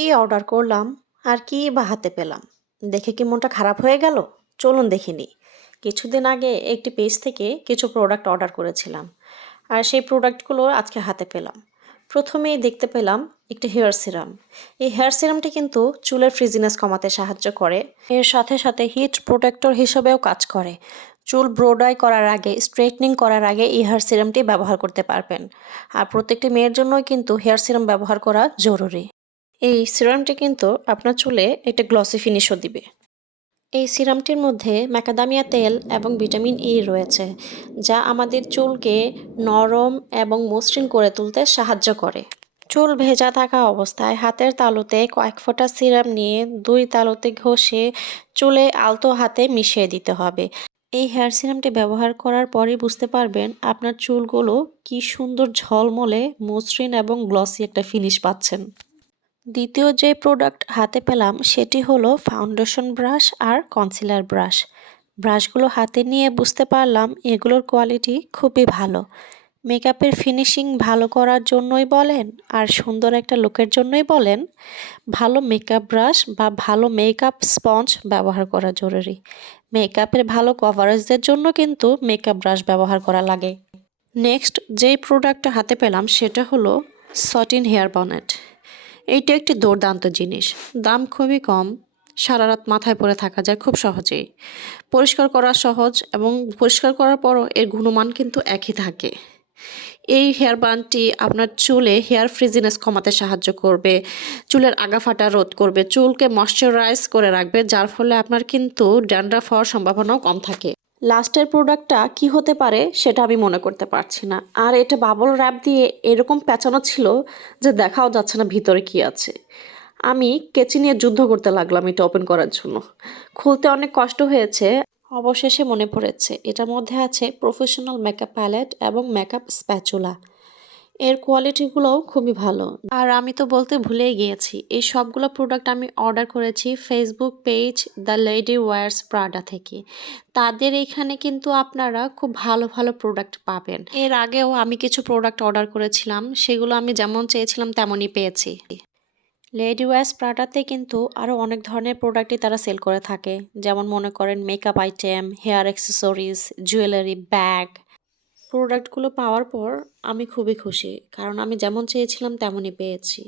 কি অর্ডার করলাম আর কি বা হাতে পেলাম? দেখে কি মনটা খারাপ হয়ে গেল? চলুন দেখে নিই। কিছুদিন আগে একটি পেজ থেকে কিছু প্রোডাক্ট অর্ডার করেছিলাম। আর সেই প্রোডাক্টগুলো আজকে হাতে পেলাম। প্রথমেই দেখতে পেলাম একটি হেয়ার সিরাম। এই হেয়ার সিরামটি কিন্তু চুলের ফ্রিজিনেস কমাতে সাহায্য করে। এর সাথে সাথে হিট প্রোটেক্টর হিসেবেও কাজ করে। চুল ব্লো ডাই করার আগে, স্ট্রেটনিং করার আগে এই হেয়ার সিরামটি ব্যবহার করতে পারবেন। আর প্রত্যেকটি মেয়ের জন্যই কিন্তু হেয়ার সিরাম ব্যবহার করা জরুরি। এই সিরামটি কিন্তু আপনার চুলে একটা গ্লসি ফিনিশও দিবে। এই সিরামটির মধ্যে ম্যাকাডামিয়া তেল এবং ভিটামিন ই রয়েছে, যা আমাদের চুলকে নরম এবং মসৃণ করে তুলতে সাহায্য করে। চুল ভেজা থাকা অবস্থায় হাতের তালুতে কয়েক ফোঁটা সিরাম নিয়ে 2 তালুতে ঘষে চুলে আলতো হাতে মিশিয়ে দিতে হবে। এই হেয়ার সিরামটি ব্যবহার করার পরেই বুঝতে পারবেন আপনার চুলগুলো কি সুন্দর ঝলমলে, মসৃণ এবং গ্লসি একটা ফিনিশ পাচ্ছেন। দ্বিতীয় যে প্রোডাক্ট হাতে পেলাম সেটি হলো ফাউন্ডেশন ব্রাশ আর কনসিলার ব্রাশ। ব্রাশগুলো হাতে নিয়ে বুঝতে পারলাম এগুলোর কোয়ালিটি খুবই ভালো। মেকআপের ফিনিশিং ভালো করার জন্যই বলেন আর সুন্দর একটা লুকের জন্যই বলেন, ভালো মেকআপ ব্রাশ বা ভালো মেকআপ স্পঞ্জ ব্যবহার করা জরুরি। মেকআপের ভালো কভারেজদের জন্য কিন্তু মেকআপ ব্রাশ ব্যবহার করা লাগে। নেক্সট যেই প্রোডাক্টটা হাতে পেলাম সেটা হলো সটিন হেয়ার বনেট। এইটা একটি দুর্দান্ত জিনিস। দাম খুবই কম, সারা রাত মাথায় পরে থাকা যায় খুব সহজেই। পরিষ্কার করা সহজ এবং পরিষ্কার করার পরও এর গুণমান কিন্তু একই থাকে। এই হেয়ার বানটি আপনার চুলে হেয়ার ফ্রিজিনেস কমাতে সাহায্য করবে, চুলের আগা ফাটা রোধ করবে, চুলকে ময়শ্চারাইজ করে রাখবে, যার ফলে আপনার কিন্তু ড্যান্ড্রাফ হওয়ার সম্ভাবনাও কম থাকে। লাস্টের প্রোডাক্টটা কি হতে পারে সেটা আমি মনে করতে পারছি না। আর এটা বাবল র্যাপ দিয়ে এরকম পেঁচানো ছিল যে দেখাও যাচ্ছে না ভিতরে কি আছে। আমি কেচি নিয়ে যুদ্ধ করতে লাগলাম এটা ওপেন করার জন্য। খুলতে অনেক কষ্ট হয়েছে। অবশেষে মনে পড়েছে এটার মধ্যে আছে প্রফেশনাল মেকআপ প্যালেট এবং মেকআপ স্প্যাচুলা। এর কোয়ালিটিগুলোও খুবই ভালো। আর আমি তো বলতে ভুলেই গিয়েছি, এই সবগুলো প্রোডাক্ট আমি অর্ডার করেছি Facebook page the lady wires Prada থেকে। তাদের এখানে কিন্তু আপনারা খুব ভালো ভালো প্রোডাক্ট পাবেন। এর আগেও আমি কিছু প্রোডাক্ট অর্ডার করেছিলাম, সেগুলো আমি যেমন চেয়েছিলাম তেমনই পেয়েছি। লেডি ওয়্যারস প্রাডাতে কিন্তু আরও অনেক ধরনের প্রোডাক্টই তারা সেল করে থাকে, যেমন মনে করেন makeup item, hair accessories, jewellery, bag. প্রোডাক্টগুলো পাওয়ার পর আমি খুবই খুশি, কারণ আমি যেমন চেয়েছিলাম তেমনই পেয়েছি।